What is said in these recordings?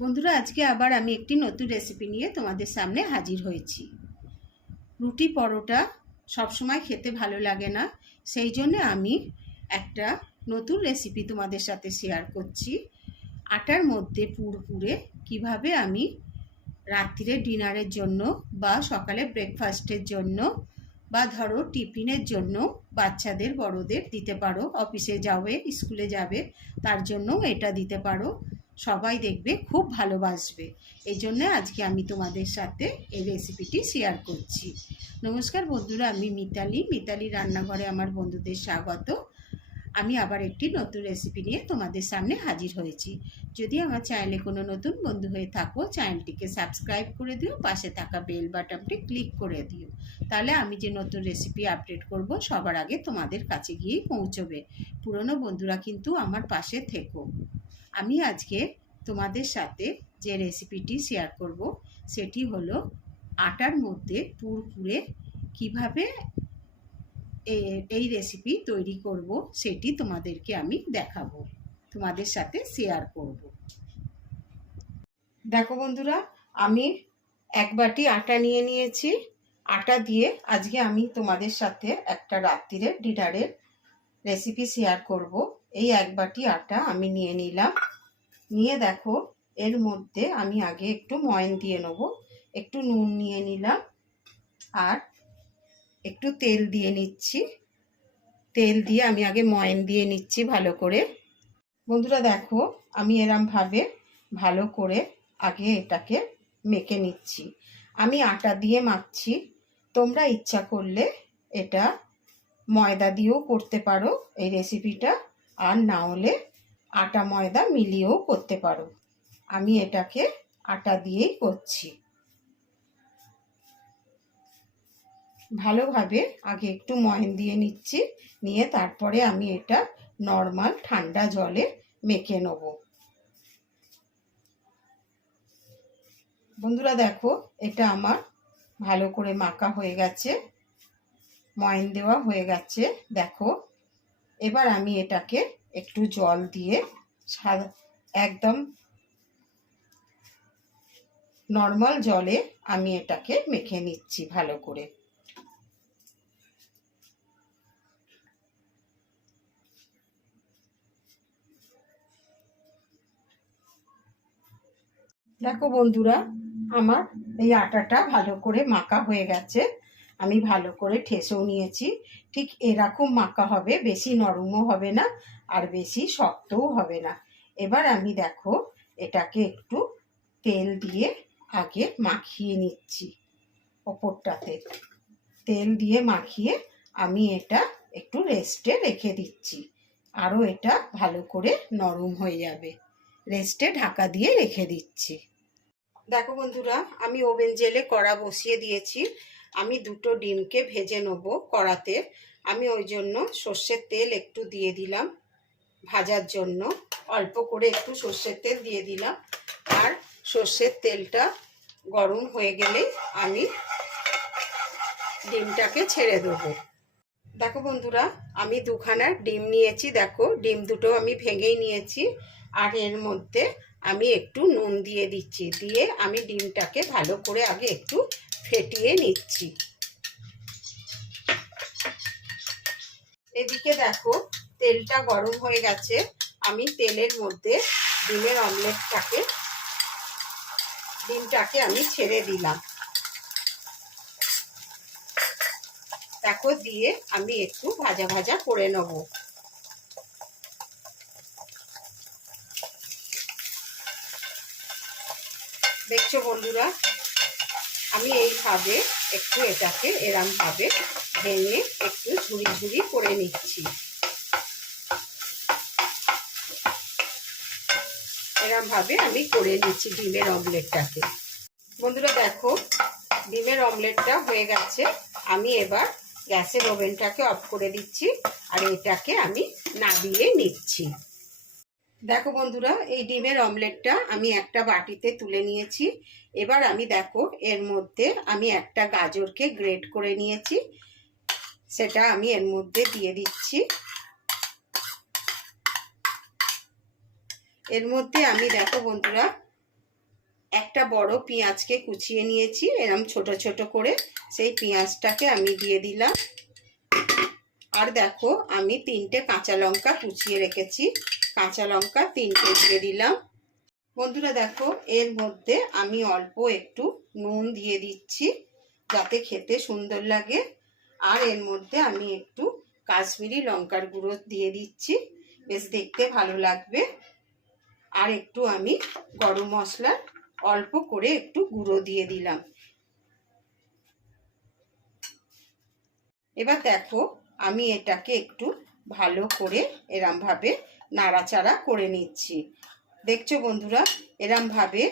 বন্ধুরা, আজকে আবার আমি একটি নতুন রেসিপি নিয়ে তোমাদের সামনে হাজির হয়েছি। রুটি পরোটা সবসময় খেতে ভালো লাগে না, সেই জন্য আমি একটা নতুন রেসিপি তোমাদের সাথে শেয়ার করছি। আটার মধ্যে পুর পুরে কীভাবে আমি রাত্রিরে ডিনারের জন্য বা সকালে ব্রেকফাস্টের জন্য বা ধরো টিফিনের জন্য বাচ্চাদের বড়দের দিতে পারো, অফিসে যাবে স্কুলে যাবে তার জন্যও এটা দিতে পারো। সবাই দেখবে খুব ভালোবাসবে। এই জন্য আজকে আমি তোমাদের সাথে এই রেসিপিটি শেয়ার করছি। নমস্কার বন্ধুরা, আমি মিতালি রান্নাঘরে আমার বন্ধুদের স্বাগত। আমি আবার একটি নতুন রেসিপি নিয়ে তোমাদের সামনে হাজির হয়েছি। যদি আমার চ্যানেলে কোনো নতুন বন্ধু হয়ে থাকো, চ্যানেলটিকে সাবস্ক্রাইব করে দিও, পাশে থাকা বেল বাটনটি ক্লিক করে দিও, তাহলে আমি যে নতুন রেসিপি আপডেট করব সবার আগে তোমাদের কাছে গিয়েই পৌঁছবে। পুরনো বন্ধুরা কিন্তু আমার পাশে থেকো। আমি আজকে তোমাদের সাথে যে রেসিপিটি শেয়ার করব সেটি হলো আটার মধ্যে পুর পুরে কীভাবে এই রেসিপি তৈরি করব সেটি তোমাদেরকে আমি দেখাবো, তোমাদের সাথে শেয়ার করব। দেখো বন্ধুরা, আমি এক বাটি আটা নিয়ে নিয়েছি। আটা দিয়ে আজকে আমি তোমাদের সাথে একটা রাত্রিরে ডিনারের রেসিপি শেয়ার করব। এই এক বাটি আটা আমি নিয়ে নিলাম। নিয়ে দেখো, এর মধ্যে আমি আগে একটু ময়ন দিয়ে নেব। একটু নুন নিয়ে নিলাম আর একটু তেল দিয়ে নিচ্ছি। তেল দিয়ে আমি আগে ময়ন দিয়ে নিচ্ছি ভালো করে। বন্ধুরা দেখো, আমি এরমভাবে ভালো করে আগে এটাকে মেখে নিচ্ছি। আমি আটা দিয়ে মাখছি, তোমরা ইচ্ছা করলে এটা ময়দা দিয়েও করতে পারো এই রেসিপিটা, আর না হলে আটা ময়দা মিলিয়েও করতে পারো। আমি এটাকে আটা দিয়েই করছি। ভালোভাবে আগে একটু ময়ন দিয়ে নিচ্ছি, নিয়ে তারপরে আমি এটা নর্মাল ঠান্ডা জলে মেখে নেব। বন্ধুরা দেখো, এটা আমার ভালো করে মাখা হয়ে গেছে, ময়ন দেওয়া হয়ে গেছে। দেখো, এবার আমি এটাকে একটু জল দিয়ে একদম নর্মাল জলে আমি এটাকে মেখে নিচ্ছি ভালো করে। দেখো বন্ধুরা, আমার এই আটাটা ভালো করে মাখা হয়ে গেছে। আমি ভালো করে ঠেসেও নিয়েছি। ঠিক এরকম মাখা হবে, বেশি নরমও হবে না আর বেশি শক্তও হবে না। এবার আমি দেখো এটাকে একটু তেল দিয়ে আগে মাখিয়ে নিচ্ছি। ওপরটাতে তেল দিয়ে মাখিয়ে আমি এটা একটু রেস্টে রেখে দিচ্ছি। আরও এটা ভালো করে নরম হয়ে যাবে। রেস্টে ঢাকা দিয়ে রেখে দিচ্ছি। দেখো বন্ধুরা, আমি ওভেন জেলে কড়া বসিয়ে দিয়েছি। আমি দুটো ডিমকে ভেজে নেব কড়াতে। আমি ওই জন্য সর্ষের তেল একটু দিয়ে দিলাম ভাজার জন্য। অল্প করে একটু সর্ষের তেল দিয়ে দিলাম, আর সর্ষের তেলটা গরম হয়ে গেলে আমি ডিমটাকে ছেড়ে দেবো। দেখো বন্ধুরা, আমি দুখানা ডিম নিয়েছি। দেখো, ডিম দুটো আমি ভেঙেই নিয়েছি। আর এর মধ্যে আমি একটু নুন দিয়ে দিচ্ছি, দিয়ে আমি ডিমটাকে ভালো করে আগে একটু ফেটিয়ে নিচ্ছি। এদিকে দেখো, তেলটা গরম হয়ে গেছে। আমি তেলের মধ্যে ডিমটাকে আমি ছেড়ে দিলাম। দেখো, দিয়ে আমি একটু ভাজা ভাজা করে নেব। দেখছো বন্ধুরা, আমি এইভাবে একটু এটাকে এরমভাবে ভেঙে একটু ঝুড়ি ঝুড়ি করে নিচ্ছি। এরমভাবে আমি করে নিচ্ছি ডিমের অমলেটটাকে। বন্ধুরা দেখো, ডিমের অমলেটটা হয়ে গেছে। আমি এবার গ্যাসের ওভেনটাকে অফ করে দিচ্ছি আর এটাকে আমি নামিয়ে নিচ্ছি। দেখো বন্ধুরা, এই ডিমের অমলেটটা আমি একটা বাটিতে তুলে নিয়েছি। এবার আমি দেখো এর মধ্যে আমি একটা গাজরকে গ্রেট করে নিয়েছি, সেটা আমি এর মধ্যে দিয়ে দিচ্ছি। এর মধ্যে আমি দেখো বন্ধুরা একটা বড় পেঁয়াজকে কুচিয়ে নিয়েছি এরকম ছোট ছোট করে, সেই পেঁয়াজটাকে আমি দিয়ে দিলাম। আর দেখো আমি 3টে কাঁচা লঙ্কা কুচিয়ে রেখেছি, কাঁচা লঙ্কা 3টে দিয়ে দিলাম। বন্ধুরা দেখো এর মধ্যে আমি অল্প একটু নুন দিয়ে দিচ্ছি যাতে খেতে সুন্দর লাগে। আর এর মধ্যে আমি একটু কাশ্মীরি লঙ্কার গুঁড়ো দিয়ে দিচ্ছি, বেশ দেখতে ভালো লাগবে। আর একটু আমি গরম মশলার অল্প করে একটু গুঁড়ো দিয়ে দিলাম। এবার দেখো আমি এটাকে একটু ভালো করে এরমভাবে নাড়াচাড়া করে নিচ্ছি। দেখছো বন্ধুরা, এরমভাবে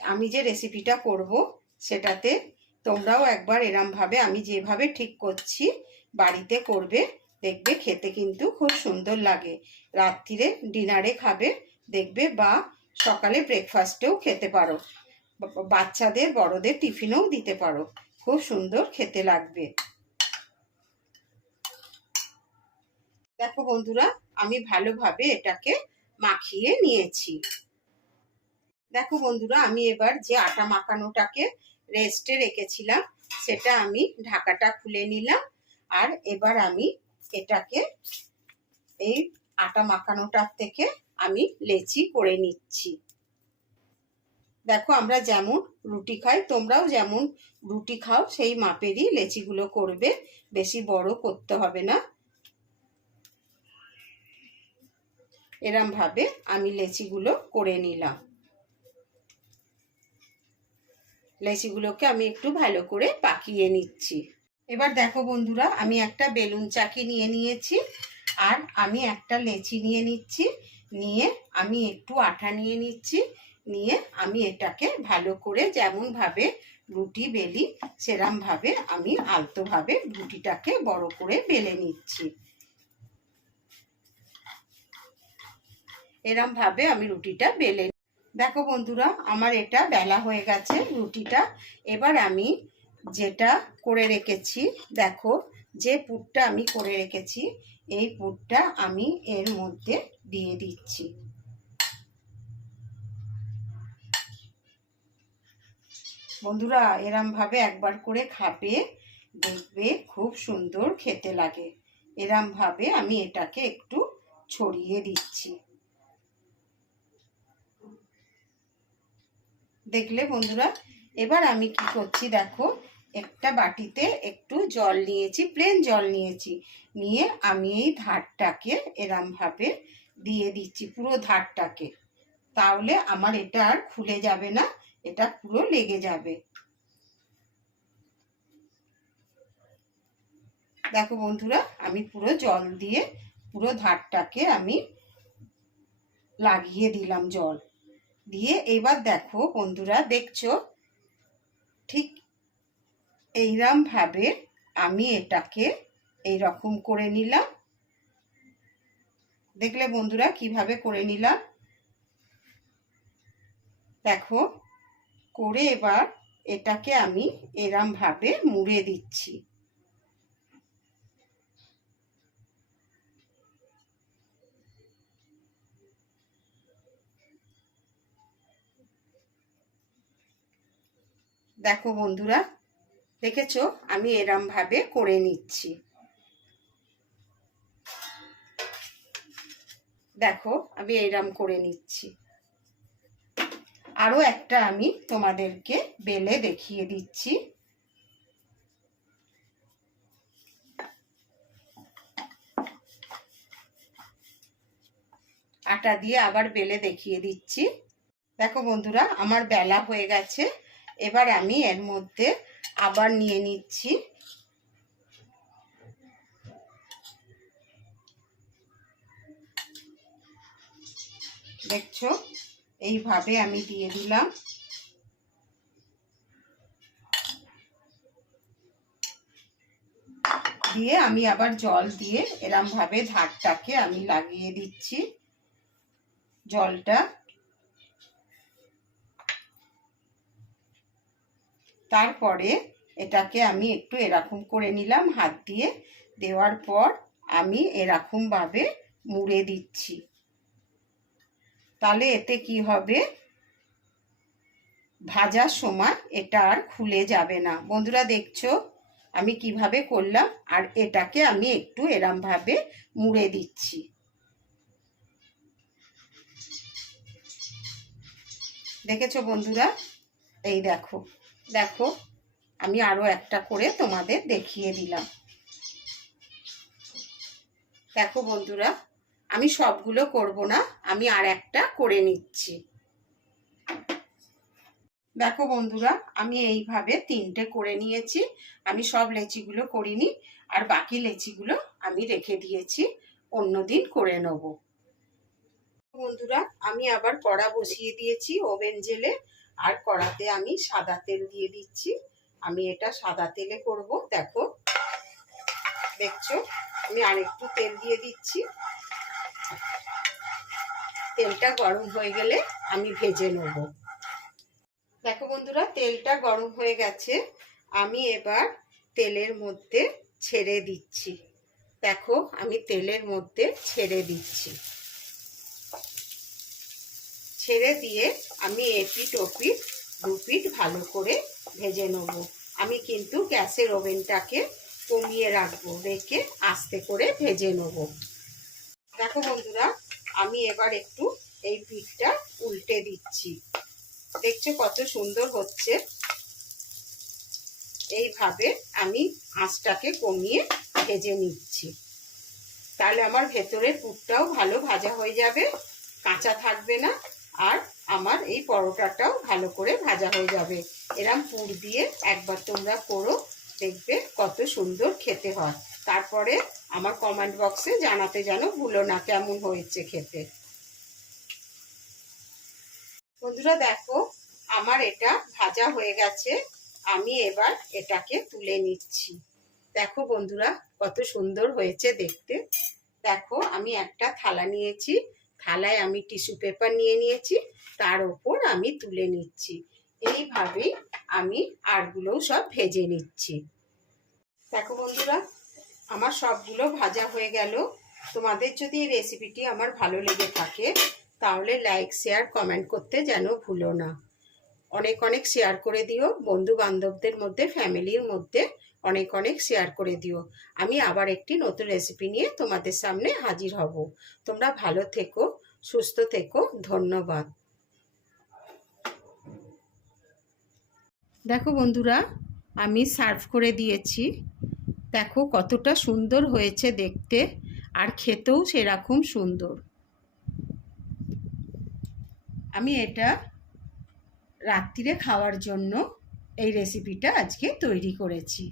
আমি যে রেসিপিটা করব সেটাতে তোমরাও একবার এরমভাবে আমি যেভাবে ঠিক করছি বাড়িতে করবে, দেখবে খেতে কিন্তু খুব সুন্দর লাগে। রাত্রিরে ডিনারে খাবে দেখবে, বা সকালে ব্রেকফাস্টেও খেতে পারো, বাচ্চাদের বড়দের টিফিনেও দিতে পারো, খুব সুন্দর খেতে লাগবে। দেখো বন্ধুরা আমি ভালোভাবে এটাকে মাখিয়ে নিয়েছি। দেখো বন্ধুরা আমি এবার যে আটা মাখানোটাকে রেস্টে রেখেছিলাম সেটা আমি ঢাকাটা খুলে নিলাম। আর এবার আমি এটাকে এই আটা মাখানোটার থেকে আমি লেচি করে নিচ্ছি। দেখো আমরা যেমন রুটি খাই তোমরাও যেমন রুটি খাও সেই মাপেরই লেচিগুলো করবে, বেশি বড় করতে হবে না। এরম ভাবে আমি লেচিগুলো করে নিলাম। লেচিগুলোকে আমি একটু ভালো করে পাকিয়ে নিচ্ছি। এবার দেখো বন্ধুরা আমি একটা বেলুন চাকি নিয়ে নিয়েছি, আর আমি একটা লেচি নিয়ে নিচ্ছি, নিয়ে আমি একটু আঠা নিয়ে নিচ্ছি, নিয়ে আমি এটাকে ভালো করে যেমনভাবে রুটি বেলি সেরমভাবে আমি আলতোভাবে রুটিটাকে বড় করে বেলে নিচ্ছি। এরমভাবে আমি রুটিটা বেলে, দেখো বন্ধুরা আমার এটা বেলা হয়ে গেছে রুটিটা। এবার আমি যেটা করে রেখেছি, দেখো যে পুরটা আমি করে রেখেছি এই পুরটা আমি এর মধ্যে দিয়ে দিচ্ছি। বন্ধুরা এরমভাবে একবার করে খাবে দেখবে খুব সুন্দর খেতে লাগে। এরমভাবে আমি এটাকে একটু ছড়িয়ে দিচ্ছি। দেখলে বন্ধুরা, এবার আমি কি করছি দেখো, একটা বাটিতে একটু জল নিয়েছি, প্লেন জল নিয়েছি, নিয়ে আমি এই ধারটাকে এরমভাবে দিয়ে দিচ্ছি পুরো ধারটাকে, তাহলে আমার এটা আর খুলে যাবে না, এটা পুরো লেগে যাবে। দেখো বন্ধুরা আমি পুরো জল দিয়ে পুরো ধারটাকে আমি লাগিয়ে দিলাম জল দিয়ে। এবার দেখো বন্ধুরা দেখছো ঠিক এইরকম ভাবে আমি এটাকে এইরকম করে নিলাম। দেখলে বন্ধুরা কিভাবে করে নিলাম, দেখো করে এবার এটাকে আমি এরকম ভাবে মুড়ে দিচ্ছি। দেখো বন্ধুরা দেখেছো আমি এরম ভাবে করে নিচ্ছি। দেখো আমি এরম করে নিচ্ছি। আরো একটা আমি তোমাদেরকে বেলে দেখিয়ে দিচ্ছি। আটা দিয়ে আবার বেলে দেখিয়ে দিচ্ছি। দেখো বন্ধুরা আমার বেলা হয়ে গেছে, এবার আমি এর মধ্যে আবার নিয়ে নিচ্ছি। দেখছো এইভাবে আমি দিয়ে দিলাম। দিয়ে আমি আবার জল দিয়ে এরম ভাবে ধারটাকে আমি লাগিয়ে দিচ্ছি জলটা। তারপরে এটাকে আমি একটু এরকম করে নিলাম হাত দিয়ে, দেওয়ার পর আমি এরকম ভাবে মুড়ে দিচ্ছি। তাহলে এতে কি হবে, ভাজার সময় এটা আর খুলে যাবে না। বন্ধুরা দেখছো আমি কিভাবে করলাম, আর এটাকে আমি একটু এরমভাবে মুড়ে দিচ্ছি। দেখেছো বন্ধুরা? এই দেখো দেখো, আমি আরও একটা করে তোমাদের দেখিয়ে দিলাম। দেখো বন্ধুরা, আমি সবগুলো করব না, আমি আর একটা করে নিচ্ছি। দেখো বন্ধুরা, আমি এইভাবে 3টে করে নিয়েছি। আমি সব লেচিগুলো করিনি, আর বাকি লেচিগুলো আমি রেখে দিয়েছি, অন্যদিন করে নেব। বন্ধুরা, আমি আবার কড়া বসিয়ে দিয়েছি ওভেন জেলে, আর কড়াতে আমি সাদা তেল দিয়ে দিচ্ছি। আমি এটা সাদা তেলে করব। দেখো দেখছো, আমি আরেকটু তেল দিয়ে দিচ্ছি। তেলটা গরম হয়ে গেলে আমি ভেজে নেব। দেখো বন্ধুরা, তেলটা গরম হয়ে গেছে, আমি এবার তেলের মধ্যে ছেড়ে দিচ্ছি। দেখো আমি তেলের মধ্যে ছেড়ে দিচ্ছি। ছেড়ে দিয়ে আমি এপিট ওপিট দুপিট ভালো করে ভেজে নেব। আমি কিন্তু গ্যাসের ওভেনটাকে কমিয়ে রাখবো, রেখে আস্তে করে ভেজে নেব। দেখো বন্ধুরা, আমি এবার একটু এই পিঠটা উল্টে দিচ্ছি। দেখছো কত সুন্দর হচ্ছে। এইভাবে আমি আঁচটাকে কমিয়ে ভেজে নিচ্ছি, তাহলে আমার ভেতরের পুরটাও ভালো ভাজা হয়ে যাবে, কাঁচা থাকবে না, আর আমার এই পরোটাটাও ভালো করে ভাজা হয়ে যাবে। এরম পুর দিয়ে একবার তোমরা করো, দেখবে কত সুন্দর খেতে হয়। তারপরে আমার কমেন্ট বক্সে জানাতে যেন ভুলো না কেমন হয়েছে খেতে। বন্ধুরা দেখো, আমার এটা ভাজা হয়ে গেছে, আমি এবার এটাকে তুলে নিচ্ছি। দেখো বন্ধুরা কত সুন্দর হয়েছে দেখতে। দেখো আমি একটা থালা নিয়েছি, থালায় আমি টিস্যু পেপার নিয়ে নিয়েছি, তার ওপর আমি তুলে নিচ্ছি। এইভাবেই আমি আরগুলোও সব ভেজে নিচ্ছি। দেখো বন্ধুরা, আমার সবগুলো ভাজা হয়ে গেল। তোমাদের যদি এই রেসিপিটি আমার ভালো লেগে থাকে তাহলে লাইক শেয়ার কমেন্ট করতে যেন ভুলো না। অনেক অনেক শেয়ার করে দিও, বন্ধু বান্ধবদের মধ্যে, ফ্যামিলির মধ্যে অনেক অনেক শেয়ার করে দিও। আমি আবার একটি নতুন রেসিপি নিয়ে তোমাদের সামনে হাজির হব। তোমরা ভালো থেকো, সুস্থ থেকো, ধন্যবাদ। দেখো বন্ধুরা, আমি সার্ভ করে দিয়েছি। দেখো কতটা সুন্দর হয়েছে দেখতে, আর খেতেও সেরকম সুন্দর। আমি এটা রাত্রিরে খাওয়ার জন্য এই রেসিপিটা আজকে তৈরি করেছি।